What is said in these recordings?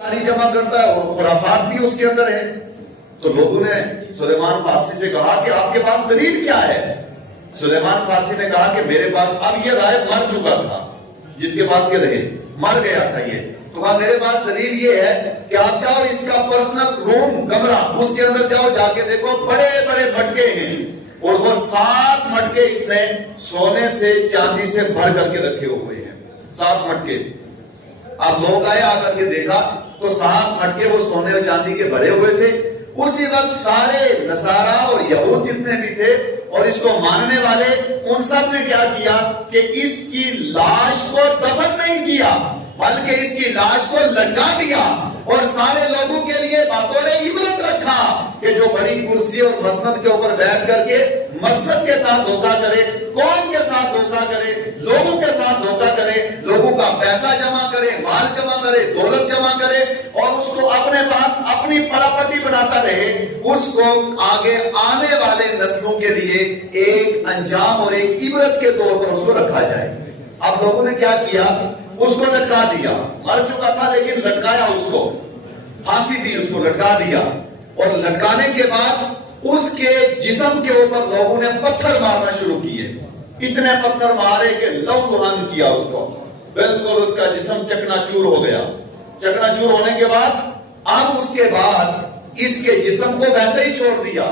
جمع کرتا ہے اور خرافات بھی اس کے اندر ہے. تو لوگوں نے سلیمان فارسی سے کہا کہ آپ کے پاس دلیل کیا ہے؟ سلیمان فارسی نے کہا کہ میرے پاس، اب یہ راہب مر چکا تھا جس کے پاس کے رہے، مر گیا تھا یہ، تو کہا میرے پاس دلیل یہ ہے کہ آپ جاؤ اس کا پرسنل روم کمرہ، اس کے اندر جاؤ، جا کے دیکھو بڑے بڑے مٹکے ہیں اور وہ 7 مٹکے اس نے سونے سے چاندی سے بھر کر کے رکھے ہوئے ہیں. 7 مٹکے. اب لوگ آئے، آ کر کے دیکھا تو 7 مٹکے وہ سونے اور چاندی کے بھرے ہوئے تھے. اسی وقت سارے نصارہ اور یہود جتنے بھی تھے اور اس کو ماننے والے، ان سب نے کیا کیا کہ اس کی لاش کو دفن نہیں کیا بلکہ اس کی لاش کو لٹکا دیا اور سارے لوگوں کے لیے بطور عبرت رکھا کہ جو بڑی کرسی اور مسند کے اوپر بیٹھ کر کے مسند کے ساتھ دھوکہ کرے، قوم کے ساتھ دھوکہ کرے، لوگوں کے ساتھ دھوکہ کرے، لوگوں کا پیسہ جمع کرے، مال جمع کرے، دولت جمع کرے اور اس کو اپنے پاس اپنی پراپرٹی بناتا رہے، اس کو آگے آنے والے نسلوں کے لیے ایک انجام اور ایک عبرت کے طور پر اس کو رکھا جائے. اب لوگوں نے کیا کیا؟ اس کو لٹکا دیا. مر چکا تھا لیکن لٹکایا، اس کو پھانسی دی، اس کو لٹکا دیا اور لٹکانے کے بعد اس کے جسم کے اوپر لوگوں نے پتھر مارنا شروع کیے. اتنے پتھر مارے کہ لو لہن کیا اس کو، بالکل اس کا جسم چکنا چور ہو گیا. چکنا چور ہونے کے بعد اب اس کے بعد اس کے جسم کو ویسے ہی چھوڑ دیا،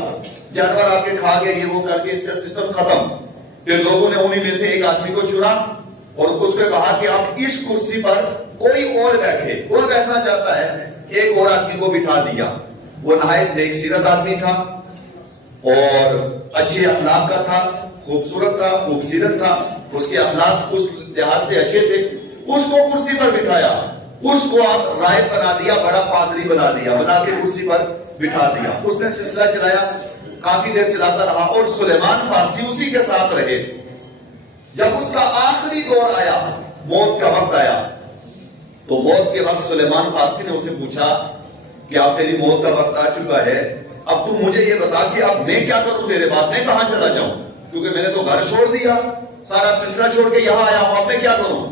جانور آ کے کھا گئے، یہ وہ کر کے اس کا سسٹم ختم. پھر لوگوں نے انہی میں سے ایک آدمی کو چنا اور اس کو کہا کہ اب اس کرسی پر کوئی اور بیٹھے، اور بیٹھنا چاہتا ہے. ایک اور آدمی کو بٹھا دیا. وہ نہایت نیک سیرت آدمی تھا اور اچھے اخلاق کا تھا، خوبصورت تھا، خوبصیرت تھا، اس کے اخلاق اس لحاظ سے اچھے تھے. اس کو کرسی پر بٹھایا، اس کو آپ راہب بنا دیا، بڑا پادری بنا دیا، بنا کے کرسی پر بٹھا دیا. اس نے سلسلہ چلایا، کافی دیر چلاتا رہا اور سلیمان فارسی اسی کے ساتھ رہے. جب اس کا آخری دور آیا، موت کا وقت آیا، تو موت کے وقت سلیمان فارسی نے اسے پوچھا کہ اب تیری موت کا وقت آ چکا ہے، اب تو مجھے یہ بتا کہ اب میں کیا کروں تیرے بعد، میں کہاں چلا جاؤں، کیونکہ میں نے تو گھر چھوڑ دیا، سارا سلسلہ چھوڑ کے یہاں آیا ہوں، اب میں کیا کروں.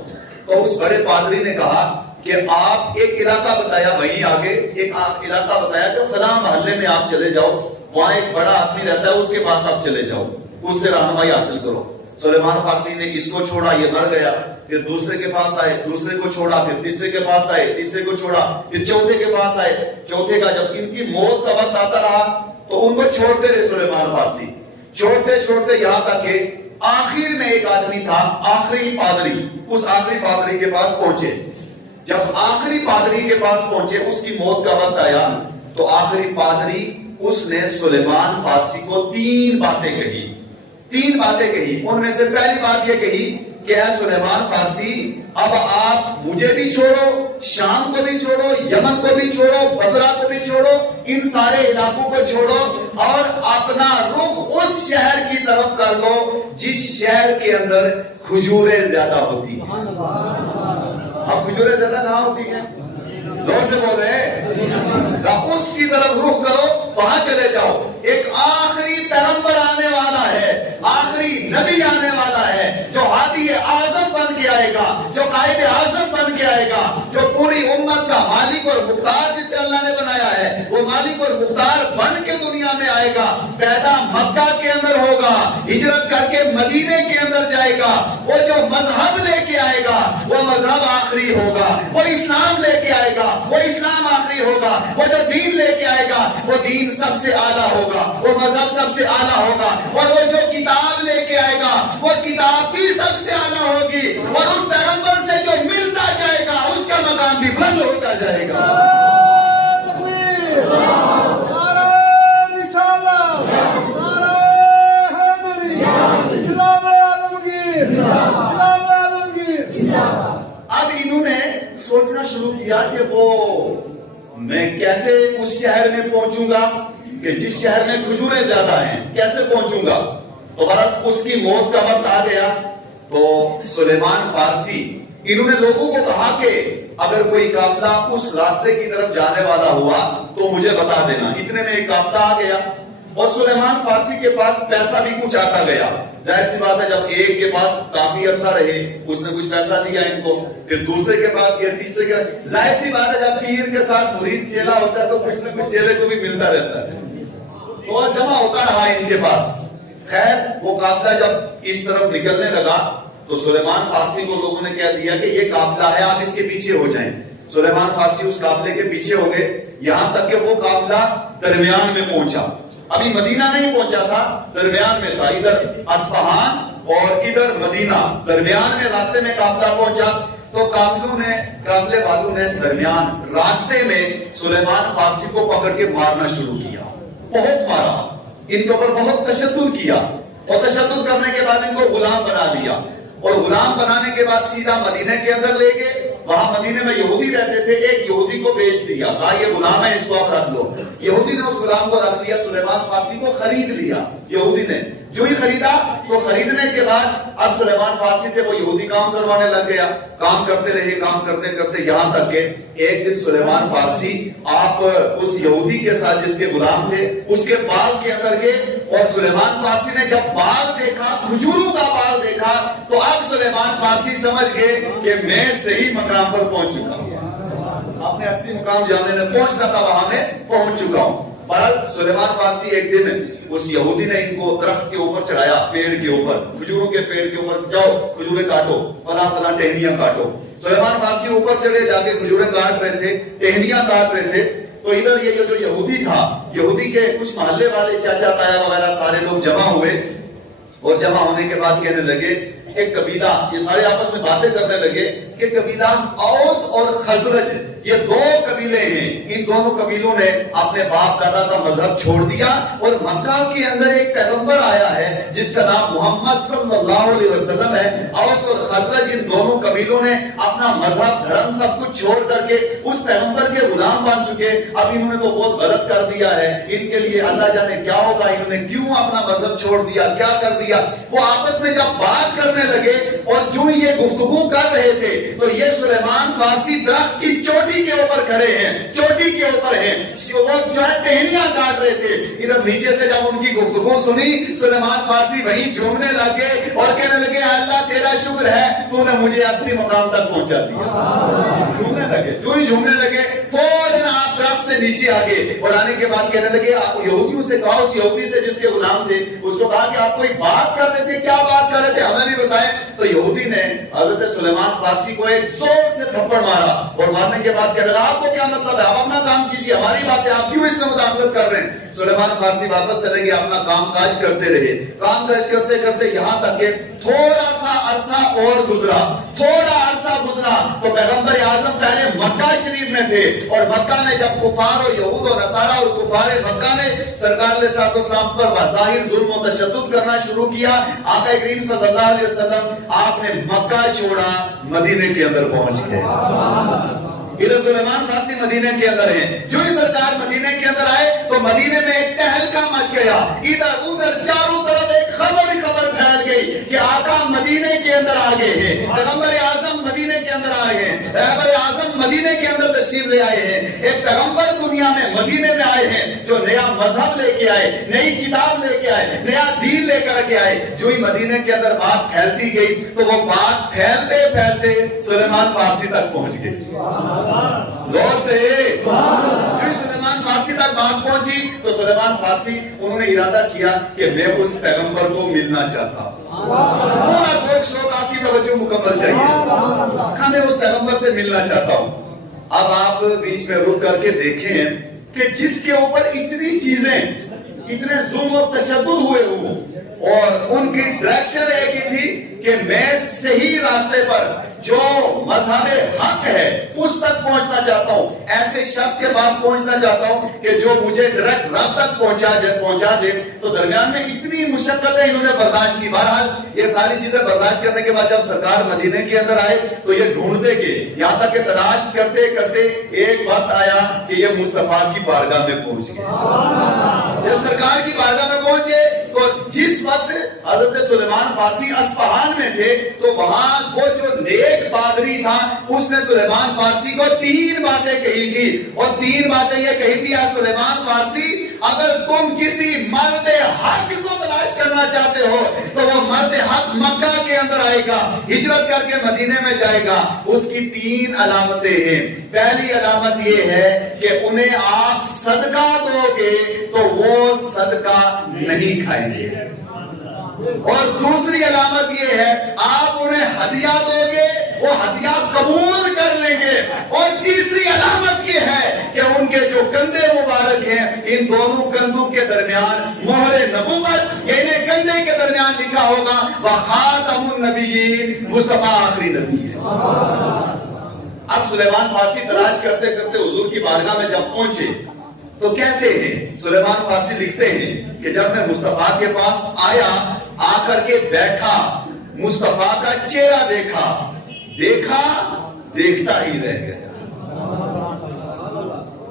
تو اس بڑے پادری نے کہا کہ آپ ایک علاقہ بتایا، وہیں آگے ایک علاقہ بتایا کہ فلاں محلے میں آپ چلے جاؤ، وہاں ایک بڑا آدمی رہتا ہے، اس کے پاس آپ چلے جاؤ، اس سے رہنمائی حاصل کرو. سلیمان فارسی نے اس کو چھوڑا، یہ مر گیا. پھر دوسرے کے پاس آئے، دوسرے کو چھوڑا، پھر تیسرے کے پاس آئے، تیسرے کو چھوڑا، پھر چوتھے کے پاس آئے. چوتھے کا جب ان کی موت کا وقت آتا رہا تو ان کو چھوڑتے رہے سلیمان فارسی، چھوڑتے چھوڑتے یہاں تک کہ آخر میں ایک آدمی تھا، آخری پادری. اس آخری پادری کے پاس پہنچے. جب آخری پادری کے پاس پہنچے، اس کی موت کا وقت آیا تو آخری پادری اس نے سلیمان فارسی کو 3 باتیں کہی. 3 باتیں کہی. ان میں سے پہلی بات یہ کہی کہ اے سلیمان فارسی، اب آپ مجھے بھی چھوڑو، شام کو بھی چھوڑو، یمن کو بھی چھوڑو، بصرہ کو بھی چھوڑو، ان سارے علاقوں کو چھوڑو اور اپنا رخ اس شہر کی طرف کر لو جس شہر کے اندر کھجوریں زیادہ ہوتی ہیں. اب کھجوریں زیادہ کہاں ہوتی ہیں؟ زور سے بولے. اس کی طرف رخ کرو، وہاں چلے جاؤ. ایک آخری پیغمبر آنے والا ہے، آخری نبی آنے والا ہے، جو ہادی اعظم بن کے آئے گا، جو قائد اعظم بن کے آئے گا، جو پوری امت کا مالک اور مختار جسے اللہ نے بنایا ہے، وہ مالک اور مختار بن کے دنیا میں آئے گا. پیدا مکہ کے اندر ہوگا، ہجرت کر کے مدینے کے اندر جائے گا. وہ جو مذہب لے کے آئے گا وہ مذہب آخری ہوگا. وہ اسلام لے کے آئے گا وہ اسلام آخری ہوگا. وہ جو دین لے کے آئے گا وہ دین سب سے اعلیٰ ہوگا، وہ مذہب سب سے اعلیٰ ہوگا. اور وہ جو کتاب لے کے آئے گا وہ کتاب بھی سب سے اعلیٰ ہوگی. اور اس پیغمبر سے جو ملتا جائے گا اس کا مقام بھی بلند ہوتا جائے گا. اب انہوں نے سوچنا شروع کیا کہ وہ میں کیسے اس شہر میں پہنچوں گا کہ جس شہر میں کھجوریں زیادہ ہیں، کیسے پہنچوں گا. تو بہرحال اس کی موت کا وقت آ گیا تو سلیمان فارسی، انہوں نے لوگوں کو کہا کہ اگر کوئی قافلہ اس راستے کی طرف جانے والا ہوا تو مجھے بتا دینا. اتنے میں ایک قافلہ آ گیا. اور سلیمان فارسی کے پاس پیسہ بھی کچھ آتا گیا. ظاہر سی بات ہے جب ایک کے پاس کافی عرصہ رہے اس نے کچھ پیسہ دیا ان کو, پھر دوسرے کے پاس گیا, تیسرے کے, ظاہر سی بات ہے جب پیر کے ساتھ مرید چیلا ہوتا ہے تو کچھ نہ کچھ چیلے کو بھی ملتا رہتا ہے, تو جمع ہوتا رہا ان کے پاس. خیر وہ قافلہ جب اس طرف نکلنے لگا تو سلیمان فارسی کو لوگوں نے کہہ دیا کہ یہ قافلہ ہے, آپ اس کے پیچھے ہو جائیں. سلیمان فارسی اس قافلے کے پیچھے ہو گئے, یہاں تک کہ وہ قافلہ درمیان میں پہنچا. ابھی مدینہ نہیں پہنچا تھا, درمیان میں تھا, ادھر اصفہان اور ادھر مدینہ, درمیان میں راستے میں قافلہ پہنچا. تو قافلے والوں نے درمیان راستے میں سلیمان فارسی کو پکڑ کے مارنا شروع کیا. بہت مارا, ان کے اوپر بہت تشدد کیا, اور تشدد کرنے کے بعد ان کو غلام بنا دیا, اور غلام بنانے کے بعد سیدھا مدینہ کے اندر لے گئے. وہاں مدینے میں یہودی رہتے تھے, ایک یہودی کو بیچ دیا, کہا یہ غلام ہے اس کو آپ رکھ لو. یہودی نے اس غلام کو رکھ لیا, سلیمان فارسی کو خرید لیا. یہودی نے جو ہی خریدا تو خریدنے کے بعد اب سلیمان فارسی سے وہ یہودی کام کروانے لگ گیا. کام کرتے رہے, کام کرتے کرتے یہاں تک کہ ایک دن سلیمان فارسی آپ اس یہودی کے ساتھ جس کے غلام تھے اس کے باغ کے اندر گئے, اور سلیمان فارسی نے جب باغ دیکھا, کھجوروں کا باغ دیکھا, تو اب سلیمان فارسی سمجھ گئے کہ میں صحیح مقام پر پہنچ چکا ہوں, اپنے اصلی مقام جانے میں پہنچنا تھا وہاں میں پہنچ چکا ہوں. بہرحال سلیمان فارسی ایک دن اس یہودی نے ان کو درخت کے اوپر چڑھایا, پیڑ کے اوپر, کھجوروں کے پیڑ کے اوپر, جاؤ کھجوریں کاٹو, فلاں فلاں ٹہنیاں کاٹو. سلیمان فارسی اوپر چڑھے, جا کے کھجوریں کاٹ رہے تھے, ٹہنیاں کاٹ رہے تھے. تو ادھر یہ جو یہودی تھا, یہودی کے کچھ محلے والے چاچا تایا وغیرہ سارے لوگ جمع ہوئے, اور جمع ہونے کے بعد کہنے لگے کہ قبیلہ, یہ سارے آپس میں باتیں کرنے لگے کہ قبیلہ اوس اور خزرج یہ دو قبیلے ہیں, ان دونوں قبیلوں نے اپنے باپ دادا کا مذہب چھوڑ دیا, اور مکہ کے اندر ایک پیغمبر آیا ہے جس کا نام محمد صلی اللہ علیہ وسلم ہے. اوس اور خزرج ان دونوں قبیلوں نے اپنا مذہب, دھرم سب کچھ چھوڑ کر کے اس پیغمبر کے غلام بن چکے. اب انہوں نے تو بہت غلط کر دیا ہے, ان کے لیے اللہ جانے کیا ہوگا, انہوں نے کیوں اپنا مذہب چھوڑ دیا, کیا کر دیا. وہ آپس میں جب بات کرنے لگے اور جو یہ گفتگو کر رہے تھے تو یہ سلیمان فارسی درخت کی چوٹی کے اوپر کھڑے ہیں, چوٹی کے اوپر ہیں, وہ جو ہے ٹہنیاں کاٹ رہے تھے. ادھر نیچے سے جب ان کی گفتگو سنی, سلیمان فارسی وہیں جھومنے لگے اور کہنے لگے اللہ تیرا شکر ہے تو نے مجھے اصلی مقام تک پہنچا دیا. جھومنے لگے, جو ہی جھومنے لگے فوراً آپ درخت سے نیچے آ گئے, اور آنے کے بعد کہنے لگے, آپ یہودیوں سے کہا, اس یہودی سے جس کے غلام تھے اس کو کہا کہ آپ کوئی بات کر رہے تھے, کیا بات کر رہے تھے, ہمیں بھی بتائیں. تو یہودی نے حضرت سلیمان فارسی کو ایک زور سے تھپڑ مارا, اور مارنے کے بعد کہا آپ کو کیا مطلب ہے, آپ اپنا کام کیجیے, ہماری بات ہے, آپ کیوں اس میں مداخلت کر رہے ہیں. سلیمان فارسی واپس چلے گئے, اپنا کام کاج کرتے رہے, کام کاج کرتے کرتے یہاں تک کہ تھوڑا سا عرصہ اور گزرا, تھوڑا عرصہ گزرا تو پیغمبر اعظم پہلے مکہ شریف میں تھے, اور مکہ میں جب کفار و یہود و نصارہ اور کفار مکہ نے سرکار علیہ الصلوۃ والسلام پر بظاہر ظلم و تشدد کرنا شروع کیا, آقا کریم صلی اللہ علیہ وسلم آپ نے مکہ چھوڑا, مدینے کے اندر پہنچ گئے. ادھر سلیمان فارسی مدینے کے اندر ہیں, جو ہی سرکار مدینے کے اندر آئے تو مدینے میں ایک تہلکہ مچ گیا, ادھر ادھر چاروں طرف ایک خبر ہی خبر پھیل گئی کہ آقا مدینے کے اندر آ گئے ہیں, پیغمبر اعظم مدینے کے اندر آئے ہیں, پیغمبر اعظم مدینے کے اندر تشریف لے آئے ہیں. ایک پیغمبر دنیا میں مدینے میں آئے ہیں جو نیا مذہب لے کے آئے, نئی کتاب لے کے آئے, نیا دین لے کر کے آئے. جو ہی مدینے کے اندر بات پھیلتی گئی تو وہ بات پھیلتے پھیلتے سلیمان فارسی تک پہنچ گئی. زور سے جو سلیمان فارسی تک بات پہنچی تو سلیمان فارسی انہوں نے ارادہ کیا کہ میں اس پیغمبر کو ملنا چاہتا ہوں. پورا شوق آپ کی توجہ مکمل چاہیے, میں اس پیغمبر سے ملنا چاہتا ہوں. اب آپ بیچ میں رک کر کے دیکھیں کہ جس کے اوپر اتنی چیزیں, اتنے ظلم و تشدد ہوئے ہوں, اور ان کی ڈائریکشن ایک ہی تھی کہ میں صحیح راستے پر جو مذہب حق ہے اس تک پہنچنا چاہتا ہوں, ایسے شخص کے پاس پہنچنا چاہتا ہوں کہ جو مجھے ڈائریکٹ رب تک پہنچا دے. تو درمیان میں اتنی مشقتیں انہوں نے برداشت کی. بہرحال یہ ساری چیزیں برداشت کرنے کے بعد جب سرکار مدینے کے اندر آئے تو یہ ڈھونڈتے گئے, یہاں تک کہ تلاش کرتے کرتے ایک وقت آیا کہ یہ مصطفیٰ کی بارگاہ میں پہنچ گئے. جب سرکار کی بارگاہ میں پہنچے تو جس وقت حضرت سلیمان فارسی اصفہان میں تھے تو وہاں وہ جو نیک پادری تھا اس نے سلیمان فارسی کو 3 باتیں کہی تھی, اور 3 باتیں یہ کہی تھی, سلیمان فارسی اگر تم کسی مرد حق کو تلاش کرنا چاہتے ہو تو وہ مرد حق مکہ کے اندر آئے گا، ہجرت کر کے مدینے میں جائے گا۔ اس کی 3 علامتیں ہیں۔ پہلی علامت یہ ہے کہ انہیں آپ صدقہ دو گے تو وہ صدقہ نہیں کھائیں گے، اور دوسری علامت یہ ہے آپ انہیں ہدیہ دو گے وہ ہدیہ قبول کر لیں گے، اور تیسری علامت یہ ہے کہ ان کے جو کندھے مبارک ہیں ان دونوں کندھوں کے درمیان مہر نبوت، یعنی کندھے کے درمیان لکھا ہوگا وخاتم النبیین، مصطفیٰ آخری نبی ہے۔ اب سلیمان فارسی تلاش کرتے کرتے حضور کی بارگاہ میں جب پہنچے تو کہتے ہیں، سلیمان فارسی لکھتے ہیں کہ جب میں مصطفیٰ کے پاس آیا، آ کر کے بیٹھا، مصطفیٰ کا چہرہ دیکھا، دیکھتا ہی رہ گیا۔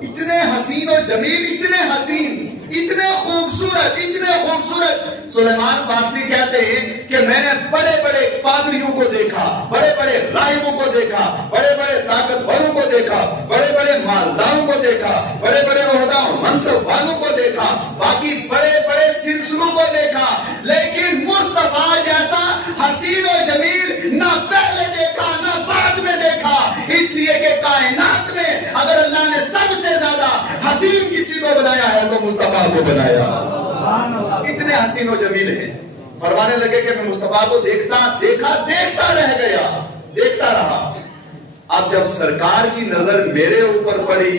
اتنے حسین و جمیل، اتنے حسین، اتنے خوبصورت، اتنے خوبصورت۔ سلیمان فارسی کہتے ہیں کہ میں نے بڑے بڑے پادریوں کو دیکھا، بڑے بڑے راہبوں کو دیکھا، بڑے بڑے طاقتوروں کو دیکھا، بڑے بڑے مالداروں کو دیکھا، بڑے بڑے عہدہ و منصب والوں کو دیکھا، باقی بڑے بڑے سلسلوں کو دیکھا، لیکن مصطفیٰ جیسا حسین و جمیل نہ پہلے دیکھا نہ بعد میں دیکھا، اس لیے کہ کائنات میں اگر اللہ نے سب سے زیادہ حسین کسی کو بنایا ہے تو مصطفیٰ کو بنایا۔ اتنے حسین و جمیل ہیں۔ فرمانے لگے کہ میں مصطفیٰ کو دیکھتا رہ گیا، دیکھتا رہا۔ اب جب سرکار کی نظر میرے اوپر پڑی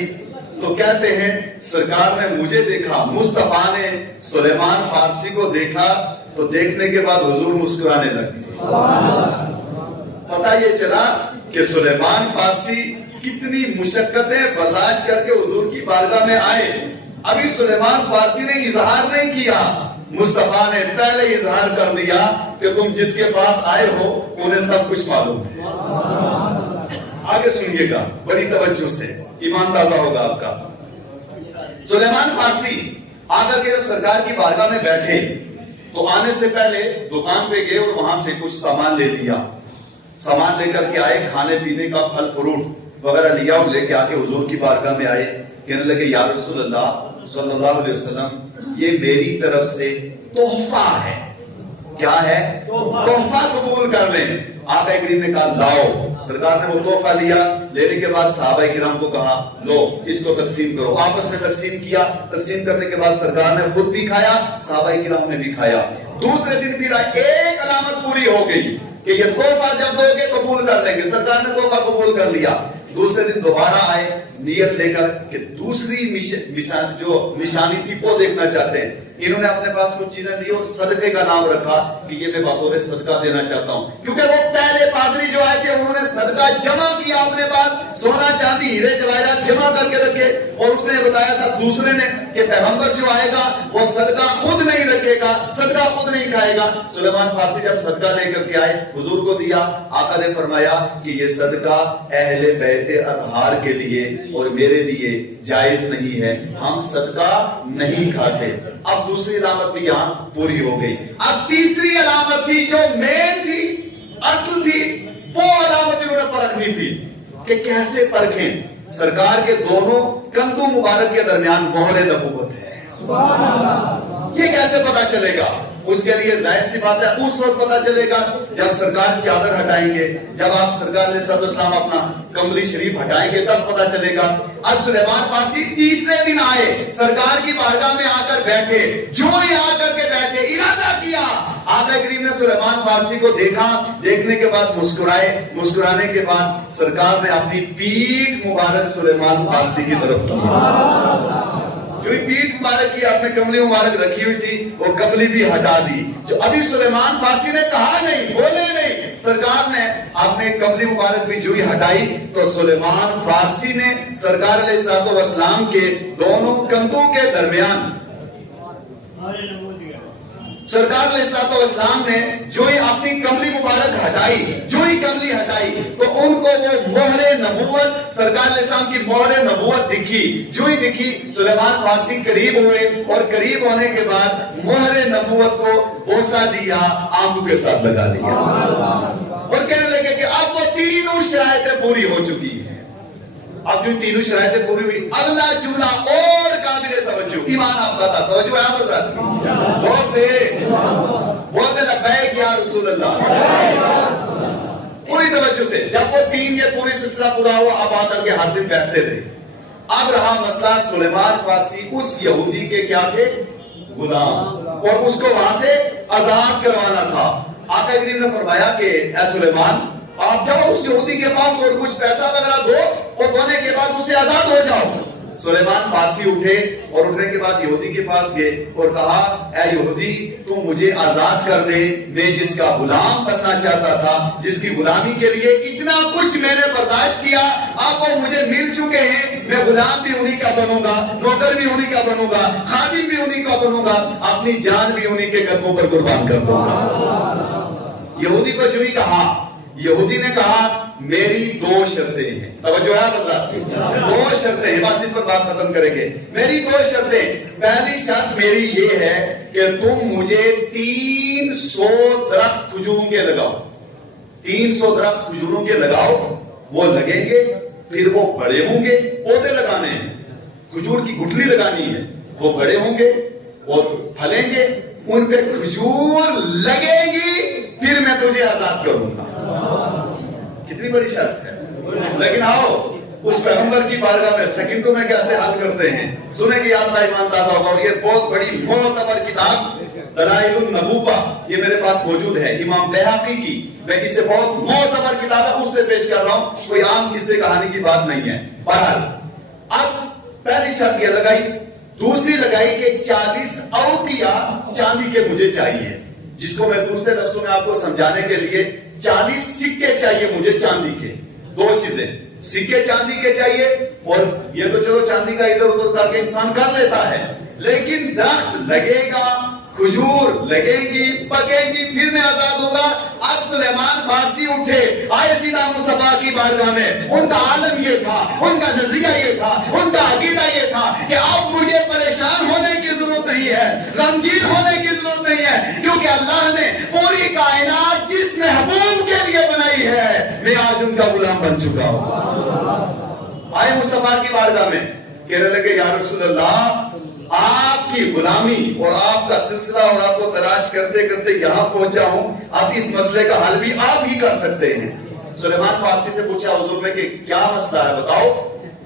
تو کہتے ہیں سرکار نے مجھے دیکھا، مصطفیٰ نے سلیمان فارسی کو دیکھا تو دیکھنے کے بعد حضور مسکرانے لگے۔ پتہ یہ چلا کہ سلیمان فارسی کتنی مشقتیں برداشت کر کے حضور کی بارگاہ میں آئے۔ ابھی سلیمان فارسی نے اظہار نہیں کیا، مصطفیٰ نے پہلے اظہار کر دیا کہ تم جس کے پاس آئے ہو انہیں سب کچھ معلوم ہے۔ آگے سنیے گا بڑی توجہ سے، ایمان تازہ ہوگا آپ کا۔ سلیمان فارسی آ کر کے جب سرکار کی بارگاہ میں بیٹھے تو آنے سے پہلے دکان پہ گئے اور وہاں سے کچھ سامان لے لیا، سامان لے کر کے آئے، کھانے پینے کا پھل فروٹ وغیرہ لیا اور لے کے آ کے حضور کی بارگاہ میں آئے۔ کہنے لگے یا رسول اللہ صلی اللہ علیہ وسلم، یہ میری طرف سے تحفہ ہے۔ کیا ہے؟ تحفہ قبول کر لیں۔ آقا کریم نے کہا لاؤ۔ سرکار نے وہ تحفہ لیا، لینے کے بعد صحابہ کرام کو کہا لو اس کو تقسیم کرو۔ آپس میں تقسیم کیا، تقسیم کرنے کے بعد سرکار نے خود بھی کھایا، صحابہ کرام نے بھی کھایا۔ دوسرے دن پھر ایک علامت پوری ہو گئی کہ یہ تحفہ جب دو گے قبول کر لیں گے۔ سرکار نے تحفہ قبول کر لیا۔ دوسرے دن دوبارہ آئے نیت لے کر کہ دوسری جو نشانی تھی وہ دیکھنا چاہتے ہیں۔ انہوں نے اپنے پاس کچھ چیزیں دی اور صدقے کا نام رکھا کہ یہ میں بطور صدقہ دینا چاہتا ہوں، کیونکہ وہ پہلے پادری جو آئے تھے انہوں نے صدقہ جمع کیا اپنے پاس، سونا چاندی ہیرے جواہرات جمع کر کے رکھے، اور اس نے بتایا تھا دوسرے نے کہ پیغمبر جو آئے گا وہ صدقہ خود نہیں رکھے گا، صدقہ خود نہیں کھائے گا۔ سلیمان فارسی جب صدقہ لے کر کے آئے حضور کو دیا، آقا نے فرمایا کہ یہ صدقہ اہل بیت اطہار کے لیے اور میرے لیے جائز نہیں ہے، ہم صدقہ نہیں کھاتے۔ اب دوسری علامت بھی یہاں پوری ہو گئی۔ اب تیسری علامت تھی جو مین تھی، اصل تھی، وہ علامت انہوں نے پرکھنی تھی کہ کیسے پرکھیں۔ سرکار کے دونوں کندھوں مبارک کے درمیان مہر نبوت ہے، یہ کیسے پتا چلے گا؟ اس کے لیے ظاہر سی بات ہے اس وقت پتا چلے گا جب سرکار چادر ہٹائیں گے، جب آپ سرکار علیہ السلام اپنا کملی شریف ہٹائیں گے تب پتا چلے گا۔ اب سلیمان فارسی تیسرے دن آئے، سرکار کی بارگاہ میں آ کر بیٹھے، جو ہی آ کر کے بیٹھے ارادہ کیا، آقا کریم نے سلیمان فارسی کو دیکھا، دیکھنے کے بعد مسکرائے، مسکرانے کے بعد سرکار نے اپنی پیٹھ مبارک سلیمان فارسی کی طرف کی۔ جو پیٹھ مبارک کی آپ نے کملی مبارک رکھی ہوئی تھی وہ کملی بھی ہٹا دی۔ جو ابھی سلیمان فارسی نے کہا نہیں، بولے نہیں، سرکار نے اپنے کملی مبارک بھی جو ہی ہٹائی تو سلیمان فارسی نے سرکار علیہ السلام کے دونوں کندھوں کے درمیان سرکار علیہ السلام نے جو ہی اپنی کملی مبارک ہٹائی، جو ہی کملی ہٹائی تو ان کو وہ مہر نبوت، سرکار علیہ السلام کی مہر نبوت دکھی۔ جو ہی دکھی سلیمان فارسی قریب ہوئے اور قریب ہونے کے بعد مہر نبوت کو بوسہ دیا، آنکھوں کے ساتھ لگا لیا اور کہنے لگے کہ اب وہ تینوں شرائطیں پوری ہو چکی ہیں۔ اب جو تینوں شرائطیں پوری ہوئی، اگلا جملہ اور قابل توجہ، ایمان آپ کا تھا. توجہ ہے آپ حضرات؟ زور سے بولتے لبیک یا رسول اللہ. پوری توجہ سے جب وہ 3 یہ پوری سلسلہ پورا ہوا اب آ کر کے ہر دن بیٹھتے تھے. اب رہا مسئلہ سلیمان فارسی اس یہودی کے کیا تھے؟ غلام, اور اس کو وہاں سے آزاد کروانا تھا. آقا کریم نے فرمایا کہ اے سلیمان آپ جاؤ اس یہودی کے پاس اور کچھ پیسہ وغیرہ دو اور دونے کے بعد اسے آزاد ہو جاؤ. سلیمان فارسی اٹھے اور اٹھنے کے بعد یہودی کے پاس گئے اور کہا اے یہودی تو مجھے آزاد کر دے, میں جس کا غلام بننا چاہتا تھا, جس کی غلامی کے لیے اتنا کچھ میں نے برداشت کیا, اب وہ مجھے مل چکے ہیں, میں غلام بھی انہی کا بنوں گا, نوکر بھی انہی کا بنوں گا, خادم بھی انہی کا بنوں گا, اپنی جان بھی انہی کے قدموں پر قربان کر دوں گا. یہودی کو جو ہی کہا, یہودی نے کہا میری 2 شرطیں ہیں. توجہ ہے حضرات کی؟ 2 شرطیں ہیں, بس اس پر بات ختم کریں گے. میری 2 شرطیں. پہلی شرط میری یہ ہے کہ تم مجھے 300 درخت کھجوروں کے لگاؤ. 300 درخت کھجوروں کے لگاؤ, وہ لگیں گے, پھر وہ بڑے ہوں گے, پودے لگانے ہیں, کھجور کی گٹھلی لگانی ہے, وہ بڑے ہوں گے اور پھلیں گے, ان پہ کھجور لگے گی, پھر میں تجھے آزاد کروں گا. کتنی بڑی شرط ہے. لیکن آؤ اس پیغمبر کی بارگاہ میں سیکنڈوں میں کیسے حل کرتے ہیں سنیں گے, آپ کا ایمان تازہ ہوگا. اور یہ بہت بڑی معتبر کتاب دلائل النبوہ یہ میرے پاس موجود ہے, امام بہقی کی. میں اسے بہت معتبر کتاب ہے اس سے پیش کر رہا ہوں, کوئی عام قصے کہانی کی بات نہیں ہے. بہرحال اب پہلی شرط یہ لگائی. دوسری لگائی کہ 40 اوقیہ چاندی کے مجھے چاہیے, جس کو میں دوسرے لفظوں میں آپ کو سمجھانے کے لیے 40 سکے چاہیے مجھے چاندی کے. 2 چیزیں, سکے چاندی کے چاہیے, اور یہ تو چلو چاندی کا ادھر ادھر کر کے انسان کر لیتا ہے, لیکن درخت لگے گا, کھجور لگے گی, پکے گی, پھر میں آزاد ہوگا. اب سلیمان فارسی اٹھے, آئے سیدھا مصطفیٰ کی بارگاہ میں. ان کا عالم یہ تھا, ان کا نظریہ یہ تھا, ان کا عقیدہ یہ تھا کہ اب مجھے پریشان ہونے کی ضرورت نہیں ہے, غمگین ہونے کی ضرورت نہیں ہے, کیونکہ اللہ نے پوری کائنات جس محبوب کے لیے بنائی ہے, میں آج ان کا غلام بن چکا ہوں. آئے مصطفیٰ کی بارگاہ میں, کہنے لگے یا رسول اللہ آپ کی غلامی اور آپ کا سلسلہ اور آپ کو تلاش کرتے کرتے یہاں پہنچا ہوں, اب اس مسئلے کا حل بھی آپ ہی کر سکتے ہیں. سلیمان فارسی سے پوچھا حضور نے کہ کیا مسئلہ ہے بتاؤ.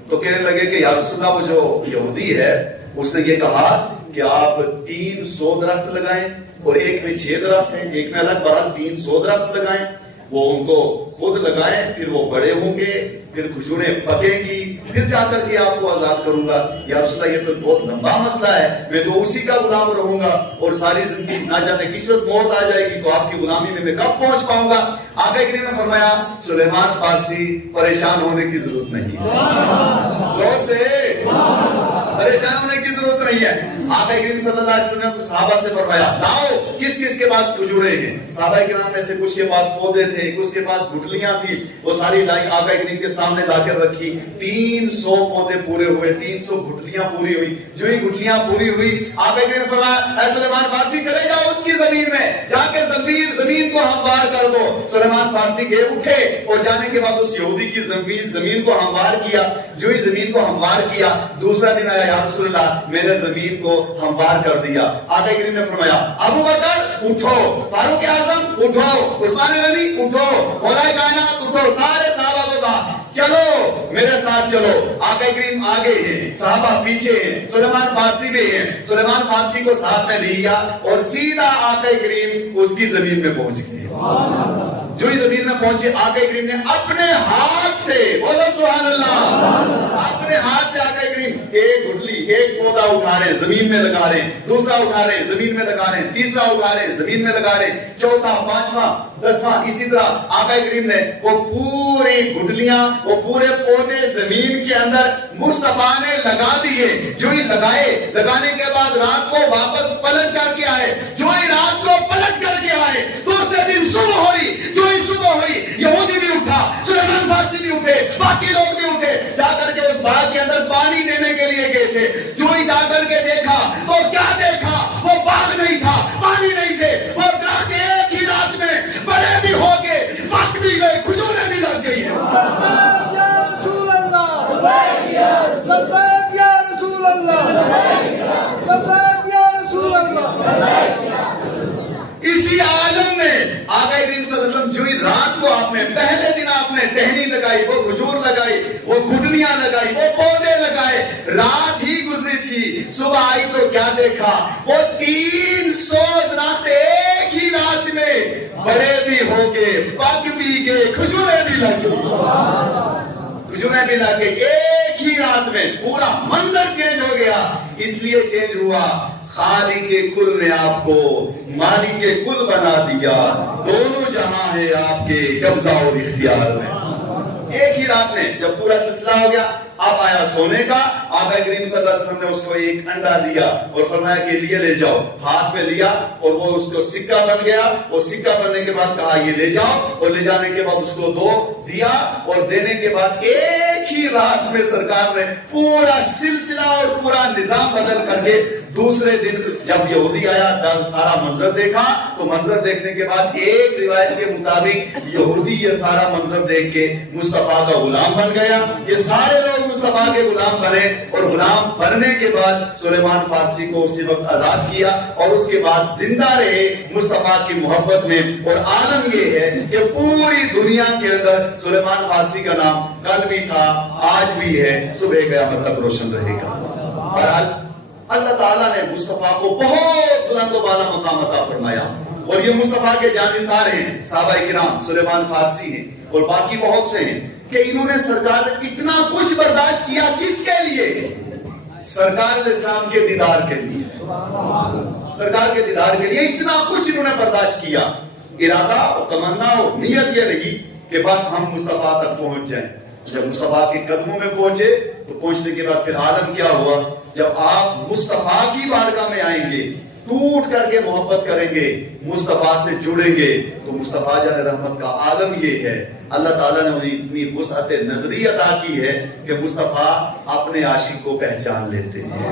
تو کہنے لگے کہ یا رسول اللہ وہ جو یہودی ہے اس نے یہ کہا کہ آپ 300 درخت لگائیں, اور ایک میں 6 درخت ہیں, ایک میں الگ بہرحال 300 درخت لگائیں, وہ ان کو خود لگائیں, پھر وہ بڑے ہوں گے, پھر کھجوریں پکیں گی, پھر جا کر کے آپ کو آزاد کروں گا. یا رسول اللہ یہ تو بہت لمبا مسئلہ ہے, میں تو اسی کا غلام رہوں گا اور ساری زندگی نہ جانے کس وقت موت آ جائے گی تو آپ کی غلامی میں کب پہنچ پاؤں گا. آقا کریم نے فرمایا سلیمان فارسی پریشان ہونے کی ضرورت نہیں ہے. زور سے پریشان ہونے کی ضرورت نہیں ہے. آقا کریم صلی اللہ علیہ وسلم نے صحابہ سے فرمایا لاؤ کس کس کے پاس کھجوریں ہیں. صحابہ کرام میں سے کچھ کے پاس پودے تھے, کچھ کے پاس گٹھلیاں تھی, وہ ساری لائی آقا کریم کے سامنے لا کر رکھی. 300 پودے پورے ہوئے, 300 گٹھلیاں پوری ہوئی. جو ہی گٹھلیاں پوری ہوئی آقا کریم نے فرمایا اے سلیمان فارسی چلے جاؤ اس کی زمین میں, جا کے زمین کو ہموار کر دو. سلیمان فارسی گئے, اٹھے اور جانے کے بعد اس یہودی کی زمین کو ہموار کیا. جو ہی زمین کو ہموار کیا, دوسرا دن آیا یا رسول اللہ میں نے زمین کو ہموار کر دیا. آقا کریم نے فرمایا ابو بکر اٹھو, فاروق اعظم اٹھو, عثمان غنی اٹھو, مولا کائنات اٹھو. سارے صحابہ کو کہا چلو میرے ساتھ چلو. آقا کریم آگے ہیں, صحابہ پیچھے ہیں, سلیمان فارسی بھی ہیں. سلیمان فارسی کو ساتھ میں لیا اور سیدھا آقا کریم اس کی زمین میں پہنچ گئے. جو ہی زمین میں پہنچے آقا کریم نے اپنے ہاتھ سے, بولو سبحان اللہ, اپنے ہاتھ سے آقا کریم ایک گٹھلی ایک پودا اٹھا رہے ہیں زمین میں لگا رہے ہیں, دوسرا اٹھا رہے ہیں زمین میں لگا رہے ہیں, تیسرا اٹھا رہے ہیں زمین میں لگا رہے ہیں, چوتھا, پانچواں, 10واں, اسی طرح آقا کریم نے وہ پوری گٹھلیاں, وہ پورے پودے زمین کے اندر مصطفیٰ نے لگا دیے. جو ہی لگائے, لگانے کے بعد رات کو واپس پلٹ کر کے آئے. جو ہی رات کو پلٹ کر کے آئے, دوسرے دن صبح ہوئی. جو ہی صبح ہوئی یہودی بھی اٹھا, سلیمان فارسی بھی اٹھے, باقی لوگ بھی اٹھے, جا کر کے اس باغ کے اندر پانی دینے کے لیے گئے تھے. جو ہی جا کر کے دیکھا تو کیا دیکھا, وہ باغ نہیں تھا, پانی نہیں تھے, وہ درخت ایک ہی رات میں بڑے بھی ہو گئے, پک بھی گئے, کھجوریں بھی لگ گئی ہیں. یا رسول اللہ, یا رسول اللہ. لگائی، وہ کھجور لگائی، وہ گدلیاں لگائی، وہ پودے لگائے، رات ہی گزری تھی، صبح آئی تو کیا دیکھا؟ وہ 300 درخت ایک ہی رات میں بڑے بھی ہو گئے، پک بھی گئے، کھجوریں بھی لگ گئی، کھجوریں بھی لگ گئی، ایک ہی رات میں پورا منظر چینج ہو گیا۔ اس لیے چینج ہوا، خالق کل نے آپ کو مالک کل بنا دیا، دونوں جہاں ہے آپ کے قبضہ اور اختیار میں۔ ایک ہی رات میں جب پورا سلسلہ ہو گیا، اب آیا سونے کا، آقا کریم صلی اللہ علیہ وسلم نے اس کو ایک انڈا دیا اور فرمایا کہ لیے لے جاؤ، ہاتھ میں لیا اور وہ اس کو سکہ بن گیا، اور سکہ بننے کے بعد کہا یہ لے جاؤ، اور لے جانے کے بعد اس کو دیا، اور دینے کے بعد ایک ہی رات میں سرکار نے پورا سلسلہ اور پورا نظام بدل کر کے دوسرے دن جب یہودی آیا سارا منظر دیکھا، تو منظر دیکھنے کے بعد ایک روایت کے مطابق یہودی یہ سارا منظر دیکھ کے مصطفیٰ کا غلام بن گیا۔ یہ سارے لوگ مصطفیٰ کے غلام بنے، اور غلام بننے کے بعد سلیمان فارسی کو اسی وقت آزاد کیا، اور اس کے بعد زندہ رہے مصطفیٰ کی محبت میں۔ اور عالم یہ ہے کہ پوری دنیا کے اندر سلیمان فارسی کا نام کل بھی تھا، آج بھی ہے، صبح قیامت تک روشن رہے گا۔ بہرحال اللہ تعالیٰ نے مصطفیٰ کو بہت بلند و بالا مقام عطا فرمایا، اور یہ مصطفیٰ کے جانثار ہیں صحابہ کرام، سلیمان فارسی ہیں اور باقی بہت سے ہیں، کہ انہوں نے سرکار اتنا کچھ برداشت کیا، کس کے لیے؟ سرکار علیہ السلام کے دیدار کے لیے، سرکار کے دیدار کے لیے اتنا کچھ انہوں نے برداشت کیا۔ ارادہ اور تمنا اور نیت یہ رہی کہ بس ہم مصطفیٰ تک پہنچ جائیں۔ جب مصطفیٰ کے قدموں میں پہنچے تو پہنچنے کے بعد پھر عالم کیا ہوا؟ جب آپ مصطفیٰ کی بارگاہ میں آئیں گے، ٹوٹ کر کے محبت کریں گے، مصطفیٰ سے جڑیں گے، تو مصطفیٰ جان رحمت کا عالم یہ ہے۔ اللہ تعالیٰ نے انہیں اتنی وسعت نظری عطا کی ہے کہ مصطفیٰ اپنے عاشق کو پہچان لیتے ہیں۔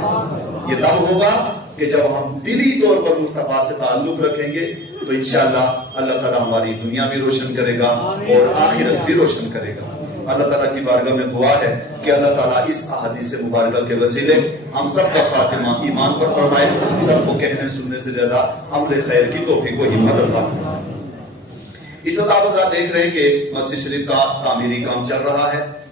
یہ تب ہوگا کہ جب ہم دلی طور پر مصطفیٰ سے تعلق رکھیں گے، تو انشاءاللہ اللہ تعالیٰ ہماری دنیا بھی روشن کرے گا اور آخرت بھی روشن کرے گا۔ اللہ تعالیٰ کی بارگاہ میں دعا ہے کہ اللہ تعالیٰ اس احادیث مبارکہ کے وسیلے ہم سب کا خاتمہ ایمان پر فرمائے، سب کو کہنے سننے سے زیادہ عمل خیر کی توفیق و ہمت عطا فرمائے۔ اس وقت آپ حضرات دیکھ رہے ہیں کہ مسجد شریف کا تعمیری کام چل رہا ہے۔